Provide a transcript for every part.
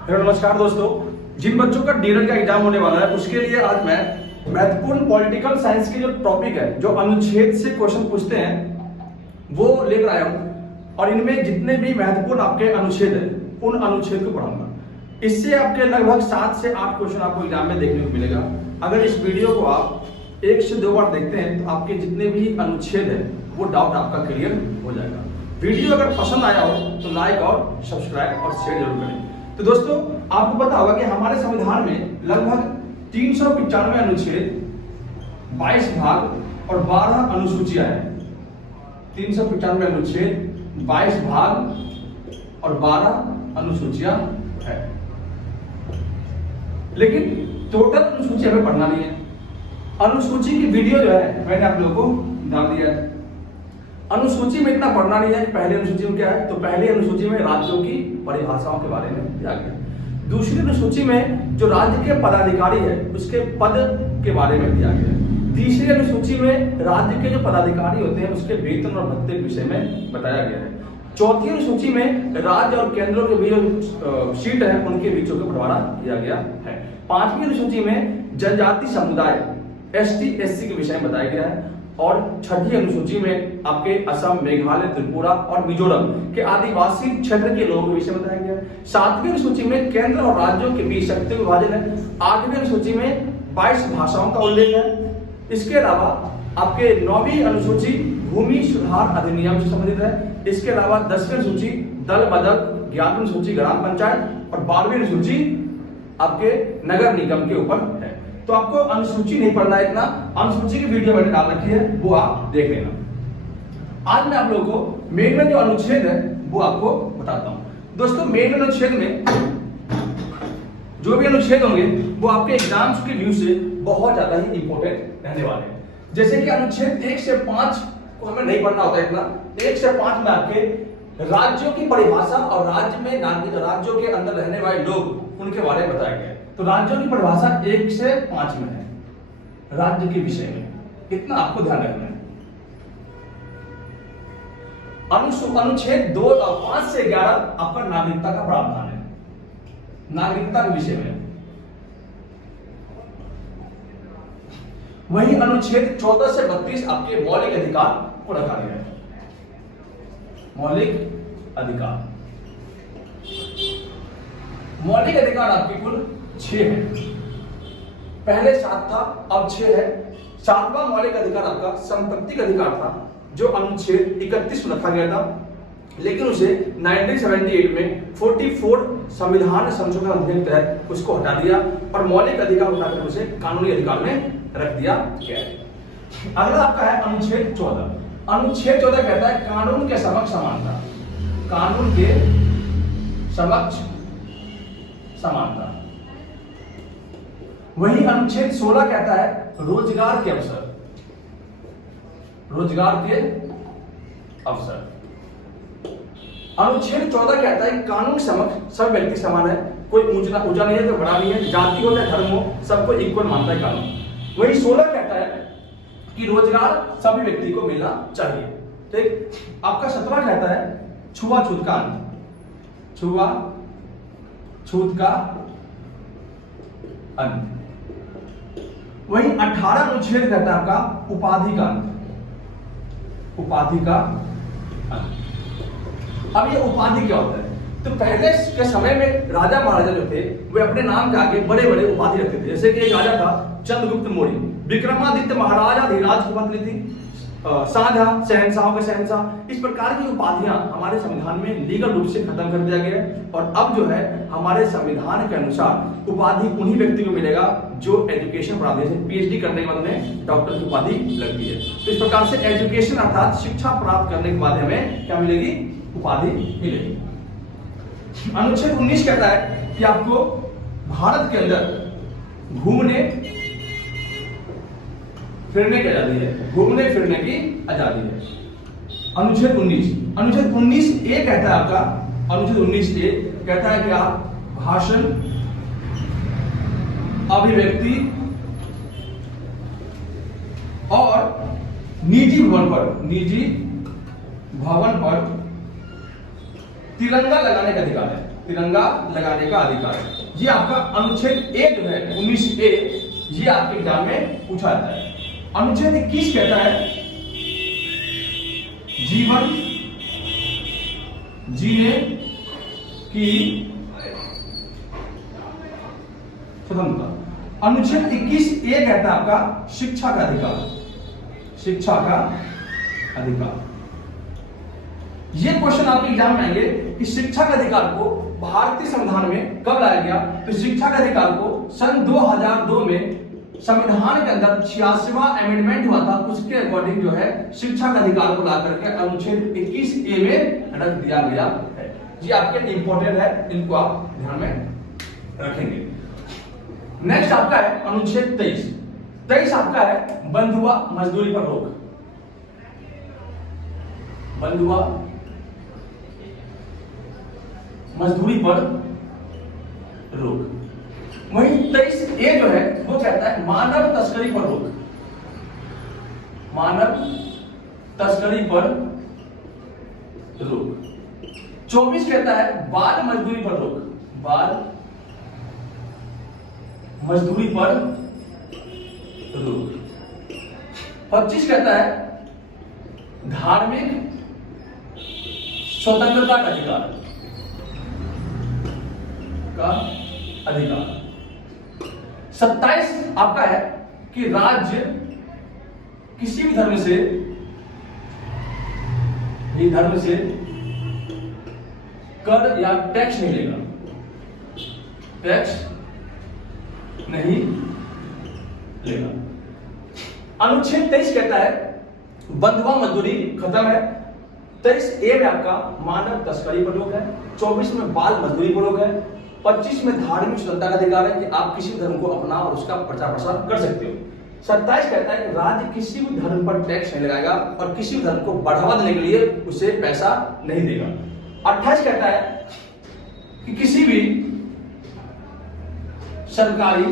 Hello नमस्कार दोस्तों। जिन बच्चों का डीएलएड का एग्जाम होने वाला है उसके लिए आज मैं महत्वपूर्ण पॉलिटिकल साइंस की जो टॉपिक है, जो अनुच्छेद से क्वेश्चन पूछते हैं, वो लेकर आया हूं। और इनमें जितने भी महत्वपूर्ण आपके अनुच्छेद है उन अनुच्छेद को पढ़ाऊंगा। इससे आपके लगभग 7 से 8 क्वेश्चन आपको एग्जाम में देखने को मिलेगा। अगर इस वीडियो को आप 1 से 2 बार देखते हैं तो आपके जितने भी अनुच्छेद है वो डाउट आपका क्लियर हो जाएगा। वीडियो अगर पसंद आया हो तो लाइक और सब्सक्राइब और शेयर जरूर करें। तो दोस्तों, आपको पता होगा कि हमारे संविधान में लगभग 395 अनुच्छेद, 22 भाग और 12 अनुसूचियां हैं। 395 अनुच्छेद, 22 भाग और 12 अनुसूचियां है। लेकिन टोटल अनुसूची हमें पढ़ना नहीं है। अनुसूची की वीडियो जो है मैंने आप लोगों को डाल दिया है। अनुसूची में इतना पढ़ना नहीं है कि पहले अनुसूची में क्या है। तो पहली अनुसूची में राज्यों की परिभाषाओं के बारे में दिया गया। दूसरी अनुसूची में जो राज्य के पदाधिकारी है उसके पद के बारे में दिया गया है। तीसरी अनुसूची में राज्य के जो पदाधिकारी होते हैं उसके वेतन और भत्ते के विषय में बताया गया है। चौथी अनुसूची में राज्य और केंद्रों के बीच जो सीट है उनके बीचों का बंटवारा किया गया है। पांचवी अनुसूची में जनजाति समुदाय एसटी एससी के विषय में बताया गया है। और छठी अनुसूची में आपके असम, मेघालय, त्रिपुरा और मिजोरम के आदिवासी क्षेत्र के लोगों के विषय में बताया गया है। सातवीं अनुसूची में केंद्र और राज्यों के बीच शक्ति विभाजन है। आठवीं अनुसूची में 22 भाषाओं का उल्लेख है। इसके अलावा आपके 9वीं अनुसूची भूमि सुधार अधिनियम से संबंधित है। इसके अलावा 10वीं अनुसूची दल बदल, 11वीं अनुसूची ग्राम पंचायत और 12वीं अनुसूची आपके नगर निगम के ऊपर है। तो आपको अनुसूची नहीं पढ़ना है इतना। अनुसूची की वीडियो मैंने डाल रखी है, वो आप देख लेना। आज मैं आप लोगों को मेन में जो अनुच्छेद है वो आपको बताता हूं। दोस्तों, मेन अनुच्छेद में जो भी अनुच्छेद होंगे वो आपके एग्जाम्स के व्यू से बहुत ज्यादा ही इंपॉर्टेंट रहने वाले हैं। जैसे कि अनुच्छेद 1 से 5 को हमें नहीं पढ़ना होता इतना। 1 से 5 में आपके राज्यों की परिभाषा और राज्य में राज्यों के अंदर रहने वाले लोग उनके बारे में बताया गया है। तो राज्यों की परिभाषा 1 से 5 में है, राज्य के विषय में। इतना आपको ध्यान रखना है। अनुच्छेद 2 और 5 से 11 आपका नागरिकता का प्रावधान है, नागरिकता के विषय में। वही अनुच्छेद 14 से 32 आपके मौलिक अधिकार को रखा गया है। मौलिक अधिकार, मौलिक अधिकार आपके कुल 6 है। पहले 7 था, अब 6 है। 7वां मौलिक अधिकार आपका संपत्ति का अधिकार था, जो अनुच्छेद 31 में रखा गया था। लेकिन उसे 1978 में 44 संविधान संशोधन अधिनियम के तहत उसको हटा दिया और मौलिक अधिकार उठाकर उसे कानूनी अधिकार में रख दिया गया है। अगला आपका है अनुच्छेद 14। अनुच्छेद 14 कहता है कानून के समक्ष समानता, कानून के समक्ष समानता। वही अनुच्छेद 16 कहता है रोजगार के अवसर, रोजगार के अवसर। अनुच्छेद 14 कहता है कानून समक्ष सब व्यक्ति समान है, कोई ऊंचा नहीं है, कोई बड़ा नहीं है, जाति हो या धर्म हो, सबको इक्वल मानता है कानून। वही 16 कहता है कि रोजगार सभी व्यक्ति को मिलना चाहिए। ठीक। आपका 17 कहता है छुआछूत का अंत, छुआछूत का अंत। वही 18 अनुच्छेद कहता है आपका उपाधि का अंत, उपाधि का अंत। अब ये उपाधि क्या होता है? तो पहले के समय में राजा महाराजा जो थे वे अपने नाम के आगे बड़े बड़े उपाधि रखते थे। जैसे कि एक राजा था चंद्रगुप्त मौर्य, विक्रमादित्य महाराजा धीराज की पत्नी थी, शाहजहां शहंशाहों के शहंशाह। इस प्रकार की उपाधियां हमारे संविधान में लीगल रूप से खत्म कर दिया गया है। और अब जो है हमारे संविधान के अनुसार उपाधि उन्हीं व्यक्ति को मिलेगा जो एजुकेशन प्राप्त है। पीएचडी करने के बाद उन्हें डॉक्टर की उपाधि लगती है। तो इस प्रकार से एजुकेशन अर्थात शिक्षा प्राप्त करने के बाद हमें क्या मिलेगी? उपाधि मिलेगी। अनुच्छेद 19 कहता है कि आपको भारत के अंदर घूमने फिरने की आजादी है, घूमने फिरने की आजादी है। अनुच्छेद 19 ए कहता है आपका, अनुच्छेद 19 ए कहता है कि आप भाषण, अभिव्यक्ति और निजी भवन पर तिरंगा लगाने का अधिकार है, तिरंगा लगाने का अधिकार है। ये आपका अनुच्छेद 1 जो है 19A, ये आपके एग्जाम में पूछा जाता है। अनुच्छेद 21 कहता है जीवन जीने की स्वतंत्रता। अनुच्छेद 21A कहता है आपका शिक्षा का अधिकार, शिक्षा का अधिकार। ये क्वेश्चन आपके एग्जाम में आएंगे कि शिक्षा के अधिकार को भारतीय संविधान में कब लाया गया। तो शिक्षा के अधिकार को सन 2002 में संविधान के अंदर 86वां अमेंडमेंट हुआ था, उसके अकॉर्डिंग जो है शिक्षा के अधिकार को ला करके अनुच्छेद 21A में रख दिया गया है। ये आपके इंपॉर्टेंट है, इनको आप ध्यान में रखेंगे। नेक्स्ट आपका है अनुच्छेद 23 आपका है बंधुआ मजदूरी पर रोक, बंधुआ मजदूरी पर रोक। वहीं 23A जो है वो कहता है मानव तस्करी पर रोक, मानव तस्करी पर रोक। 24 कहता है बाल मजदूरी पर रोक, बाल मजदूरी पर रोक। 25 कहता है धार्मिक स्वतंत्रता का अधिकार, का अधिकार। 27 आपका है कि राज्य किसी भी धर्म से कर या टैक्स नहीं लेगा, टैक्स नहीं लेगा। अनुच्छेद 23 कहता है बंधुआ मजदूरी खत्म है। 23A में आपका मानव तस्करी पर रोक है, 24 में बाल मजदूरी पर रोक है, 25 में धार्मिक स्वतंत्रता का अधिकार है कि आप किसी धर्म को अपना और उसका प्रचार प्रसार कर सकते हो। 27 कहता है कि राज्य किसी भी धर्म पर टैक्स नहीं लगाएगा और किसी भी धर्म को बढ़ावा देने के लिए उसे पैसा नहीं देगा। 28 कहता है कि किसी भी सरकारी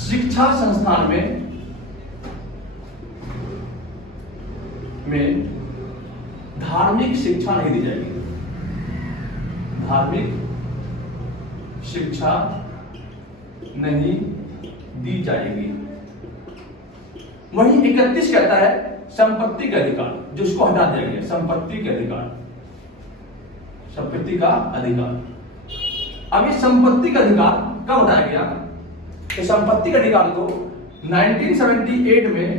शिक्षा संस्थान में धार्मिक शिक्षा नहीं दी जाएगी, धार्मिक शिक्षा नहीं दी जाएगी। वहीं 31 कहता है संपत्ति का अधिकार, जिसको हटा दिया गया, संपत्ति के अधिकार, संपत्ति का अधिकार। अब ये संपत्ति का अधिकार कब हटाया गया? तो संपत्ति के अधिकार को 1978 में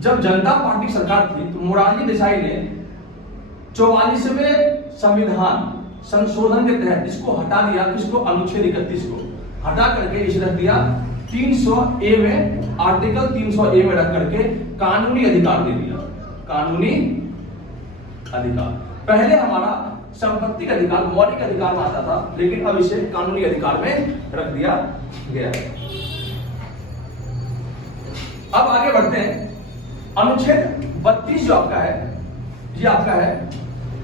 जब जनता पार्टी की सरकार थी तो मोरारजी देसाई ने 44वें संविधान संशोधन के तहत इसको हटा दिया, किसको? अनुच्छेद 31 को हटा करके इसे रख दिया 300A में, आर्टिकल 300A में रख करके कानूनी अधिकार दे दिया, कानूनी अधिकार। पहले हमारा संपत्ति का अधिकार मौलिक अधिकार में आता था, लेकिन अब इसे कानूनी अधिकार में रख दिया गया है। अब आगे बढ़ते हैं। अनुच्छेद 32 जो आपका है, ये आपका है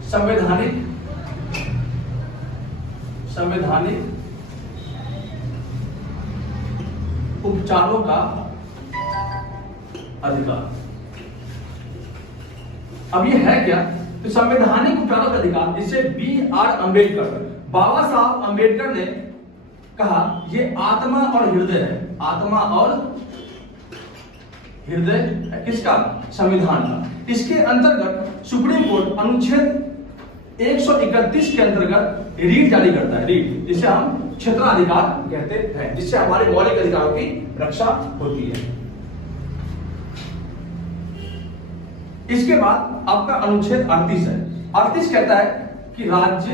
संवैधानिक उपचारों का अधिकार। अब ये है क्या? तो संवैधानिक उपचारों का अधिकार, जिसे B.R. अम्बेडकर, बाबा साहब अम्बेडकर ने कहा ये आत्मा और हृदय है, आत्मा और हृदय किसका? संविधान का। इसके अंतर्गत सुप्रीम कोर्ट अनुच्छेद 131 के अंतर्गत रीट जारी करता है, रीट, जिसे हम क्षेत्राधिकार कहते हैं, जिससे हमारे मौलिक अधिकारों की रक्षा होती है। इसके बाद आपका अनुच्छेद 38 है। 38 कहता है कि राज्य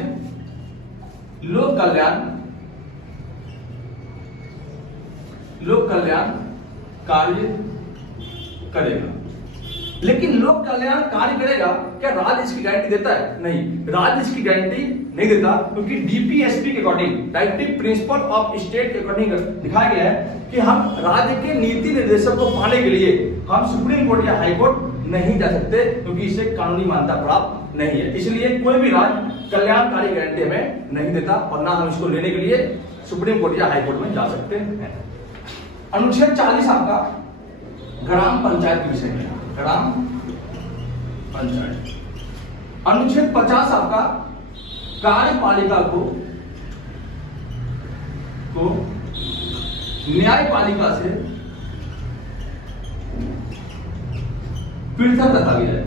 लोक कल्याण कार्य करेगा। लेकिन लोक कल्याण कार्य करेगा क्या राज्य इसकी गारंटी देता है? नहीं, राज्य इसकी गारंटी नहीं देता, क्योंकि डीपीएसपी के according, directive principle of state के अकॉर्डिंग दिखाया गया है कि हम राज्य के नीति निर्देशक को पाने के लिए हम सुप्रीम कोर्ट या हाई कोर्ट नहीं जा सकते, क्योंकि इसे कानूनी मान्यता प्राप्त नहीं है। इसलिए कोई भी राज्य कल्याणकारी गारंटी हमें नहीं देता और ना हम इसको लेने के लिए सुप्रीम कोर्ट या हाई कोर्ट में जा सकते हैं। अनुच्छेद 40 आपका ग्राम पंचायत के विषय में, ग्राम पंचायत। अनुच्छेद 50 आपका कार्यपालिका को न्यायपालिका से पृथक रखा गया है,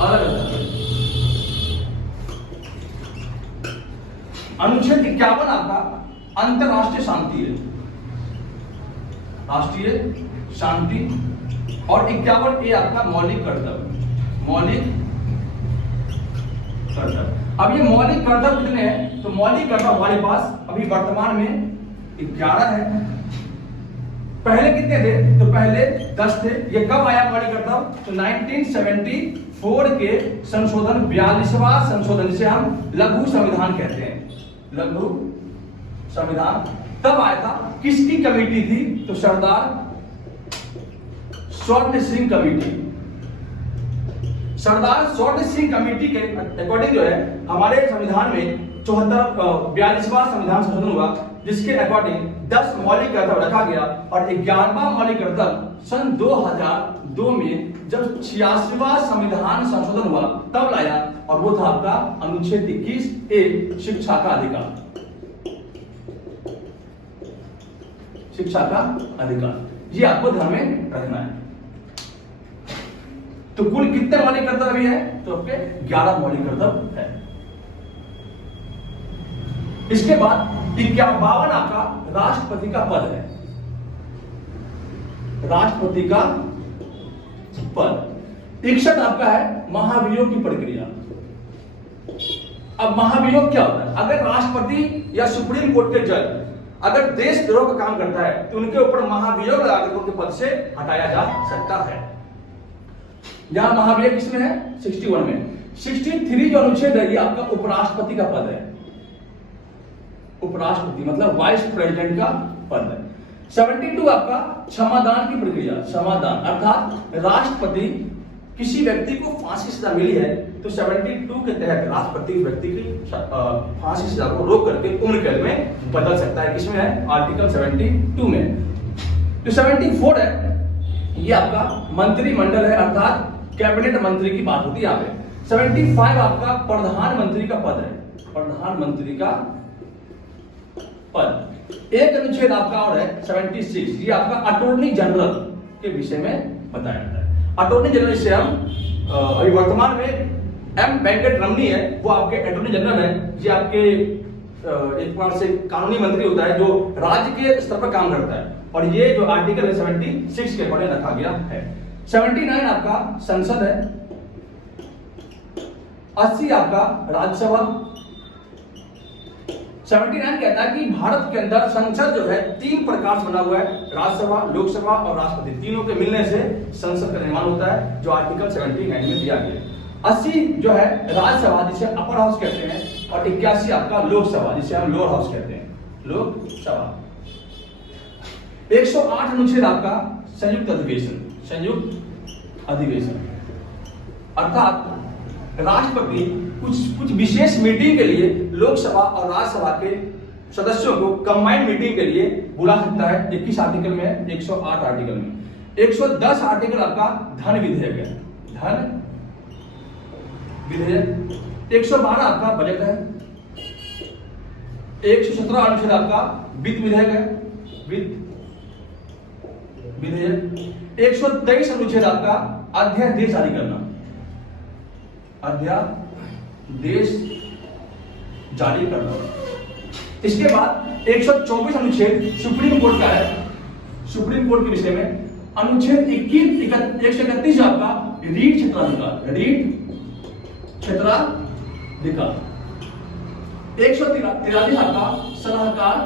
अलग रखा गया है। अनुच्छेद 51 आपका अंतरराष्ट्रीय शांति है, राष्ट्रीय शांति। और 51 ए आपका मौलिक कर्तव्य, मौलिक कर्तव्य। अब ये मौलिक कर्तव्य कितने हैं? तो मौलिक कर्तव्य हमारे पास अभी वर्तमान में 11 है। पहले कितने थे? तो पहले 10 थे। ये कब आया मौलिक कर्तव्य? तो 1974 के संशोधन 42वां संशोधन, जिसे हम लघु संविधान कहते हैं, लघु संविधान तब आया था। किसकी कमेटी थी? तो सरदार स्वर्ण सिंह कमेटी। सरदार स्वर्ण सिंह कमेटी के अकॉर्डिंग जो है हमारे संविधान में 42वां संविधान संशोधन हुआ, जिसके अकॉर्डिंग 10 मौलिक कर्तव्य रखा गया और 11वां मौलिक कर्तव्य सन 2002 में जब 86वां संविधान संशोधन हुआ तब लाया, और वो था आपका अनुच्छेद 21 ए शिक्षा का अधिकार, शिक्षा का अधिकार। ये आपको ध्यान में रखना है। तो कुल कितने मौलिक कर्तव्य है? तो आपके 11 मौलिक कर्तव्य है। इसके बाद 52 आपका राष्ट्रपति का पद है, राष्ट्रपति का पद। 61 आपका है महाभियोग की प्रक्रिया। अब महाभियोग क्या होता है? अगर राष्ट्रपति या सुप्रीम कोर्ट के जज अगर देशद्रोह का काम करता है तो उनके ऊपर महाभियोग लगाकर उनके पद से हटाया जा सकता है। यहां महाभियोग किसमें है? 61 में। 63 जो अनुच्छेद है ये आपका उपराष्ट्रपति का पद है, उपराष्ट्रपति मतलब वाइस प्रेसिडेंट का पद है। 72 आपका क्षमादान की प्रक्रिया, क्षमादान अर्थात राष्ट्रपति किसी व्यक्ति को फांसी सजा मिली है तो 72 के तहत राष्ट्रपति व्यक्ति की फांसी सजा को रोक करके उम्र कैद में बदल सकता है। किसमें है? आर्टिकल 72 में। तो 74 है ये आपका मंत्रिमंडल है, अर्थात कैबिनेट मंत्री की बात होती है यहाँ पे। 75 आपका प्रधानमंत्री का पद है, प्रधानमंत्री का पद। एक अनुच्छेद आपका और है 76, ये आपका अटॉर्नी जनरल के विषय में बताया जाता है। अटॉर्नी जनरल से हम अभी वर्तमान में एम वेंकटरमणी है, वो आपके अटॉर्नी जनरल है। ये आपके एक प्रकार से कानूनी मंत्री होता है जो राज्य के स्तर पर काम करता है, और ये जो आर्टिकल है 76 के अकॉर्डिंग रखा गया है। 79 आपका संसद है। 80 आपका राज्यसभा। 79 कहता है कि भारत के अंदर संसद जो है 3 प्रकार से बना हुआ है, राज्यसभा, लोकसभा और राष्ट्रपति। तीनों के मिलने से संसद का निर्माण होता है, जो आर्टिकल 79 में दिया गया है। 80 जो है राज्यसभा, जिसे अपर हाउस कहते हैं, और 81 आपका लोकसभा, जिसे हम लोअर हाउस कहते हैं, लोकसभा। 108 अनुच्छेद आपका संयुक्त अधिवेशन, संयुक्त अधिवेशन अर्थात राष्ट्रपति कुछ विशेष मीटिंग के लिए लोकसभा और राज्यसभा के सदस्यों को कंबाइंड मीटिंग के लिए बुला सकता है। 21 आर्टिकल में, 108 आर्टिकल में। 110 आर्टिकल आपका धन विधेयक है, धन विधेयक। 112 आपका बजट है। 117 अनुच्छेद आपका वित्त विधेयक है, वित्त विधेयक। 123 अनुच्छेद आपका अध्यादेश जारी करना, अध्यादेश जारी करना। इसके बाद 124 अनुच्छेद सुप्रीम कोर्ट का है, सुप्रीम कोर्ट के विषय में। अनुच्छेद 131 आपका रीट क्षेत्राधिकार, रीट क्षेत्राधिकार। 143 आपका सलाहकार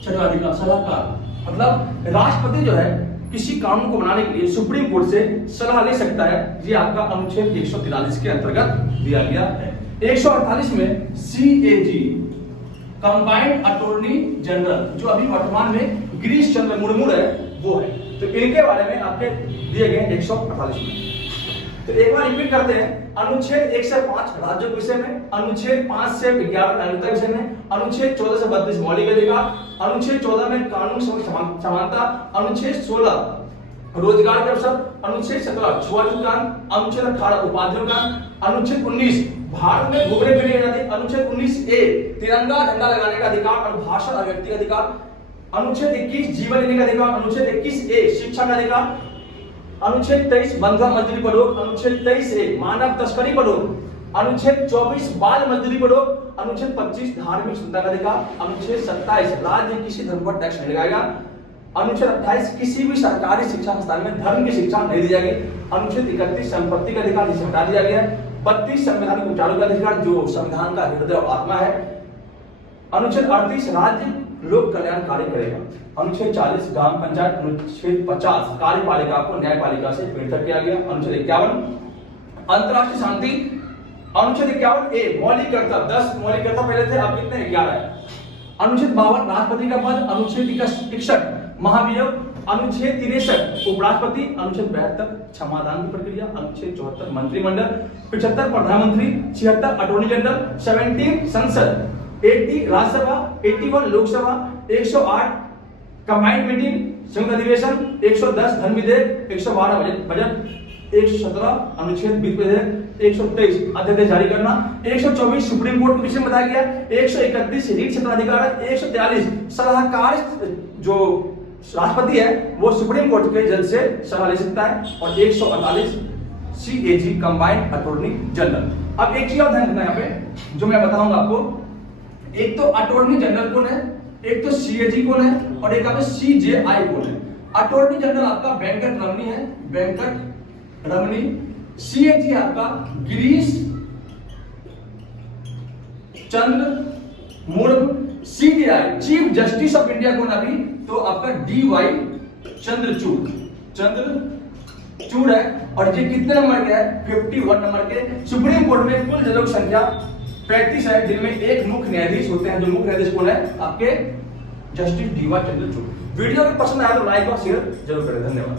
क्षेत्राधिकार, सलाहकार मतलब राष्ट्रपति जो है किसी कानून को बनाने के लिए सुप्रीम कोर्ट से सलाह ले सकता है। ये आपका अनुच्छेद 143 के अंतर्गत दिया गया है। 148 में CAG, कंबाइंड अटॉर्नी जनरल, जो अभी वर्तमान में गिरीश चंद्र मुर्मू है, वो है। तो इनके बारे में आपके दिए गए 148 में। तो एक बार रिपीट करते हैं। अनुच्छेद 1 से 5 राज्यों के विषय में, अनुच्छेद 5 से 11 नागरिकता के विषय में, अनुच्छेद 14 से 32 मौलिक अधिकार, अनुच्छेद 14 में कानून समानता, अनुच्छेद 16 रोजगार के अवसर, अनुच्छेद 17 छुआछूत कानून, अनुच्छेद 18 उपाधियों कानून, अनुच्छेद 19 भारत में घूमने फिरने की आजादी, अनुच्छेद 19A तिरंगा झंडा लगाने का अधिकार और भाषण अभिव्यक्ति का अधिकार, अनुच्छेद 21 जीवन लेने का अधिकार, अनुच्छेद 21A शिक्षा का अधिकार, अनुच्छेद 23 बंधुआ मजदूरी पर रोक, अनुच्छेद 23A मानव तस्करी पर रोक, अनुच्छेद 24 बाल मजदूरी पर रोक, अनुच्छेद 25 धार्मिक स्वतंत्रता का अधिकार, अनुच्छेद 27 राज्य किसी धर्म पर टैक्स नहीं लगाएगा, अनुच्छेद 28 किसी भी सरकारी शिक्षा संस्थान में धर्म की शिक्षा नहीं दी जाएगी, अनुच्छेद 31 संपत्ति का अधिकार जिसे हटा दिया गया है, 32 संवैधानिक उपचारों का अधिकार जो संविधान का हृदय और आत्मा है, अनुच्छेद 38 राज्य लोक कल्याण कार्य करेगा, अनुच्छेद 40 ग्राम पंचायत, अनुच्छेद 50 कार्यपालिका को न्यायपालिका से पृथक किया गया, अनुच्छेद 51 अंतरराष्ट्रीय शांति, अनुच्छेद 51A मौलिक कर्तव्य, 10 मौलिक कर्तव्य पहले थे, अब कितने 11 है, अनुच्छेद 52 राष्ट्रपति का पद, अनुच्छेद 61 महाभियोग, अनुच्छेद 63 उपराष्ट्रपति, अनुच्छेद 72 क्षमादान की प्रक्रिया, अनुच्छेद 74 मंत्रिमंडल, 75 प्रधानमंत्री, 76 अटॉर्नी जनरल, 17 संसद, 80 राज्यसभा, 81 लोकसभा, 108 कंबाइंड मीटिंग संयुक्त अधिवेशन, 110 धन विधेयक, 112 बजट, 117 अनुच्छेद वित्त विधेयक, 123 अध्यादेश जारी करना, 124 सुप्रीम कोर्ट के विषय में बताया गया, 131 रीट क्षेत्राधिकार, 143 सलाहकार जो राष्ट्रपति है वो सुप्रीम कोर्ट के जज से सलाह ले सकता है, और 148 CAG कंबाइंड अटॉर्नी जनरल। अब एक चीज और ध्यान रखना यहाँ पे जो मैं बताऊंगा आपको, एक तो अटॉर्नी जनरल कौन है, एक तो CAG कौन है, और एक आपका CJI कौन है। अटॉर्नी जनरल आपका वेंकट रमनी है, वेंकट रमनी, CAG आपका Girish Chandra Murmu, CJI chief justice of India कौन अभी, तो आपका DY चंद्रचूड़ है, और ये कितने नंबर के है, 51 नंबर के। सुप्रीम कोर्ट में कुल जजों की संख्या 35 है, जिनमें एक मुख्य न्यायाधीश होते हैं, जो मुख्य न्यायाधीश कौन है आपके जस्टिस DY चंद्रचूड़। वीडियो अगर पसंद आया तो लाइक और शेयर जरूर करें, धन्यवाद।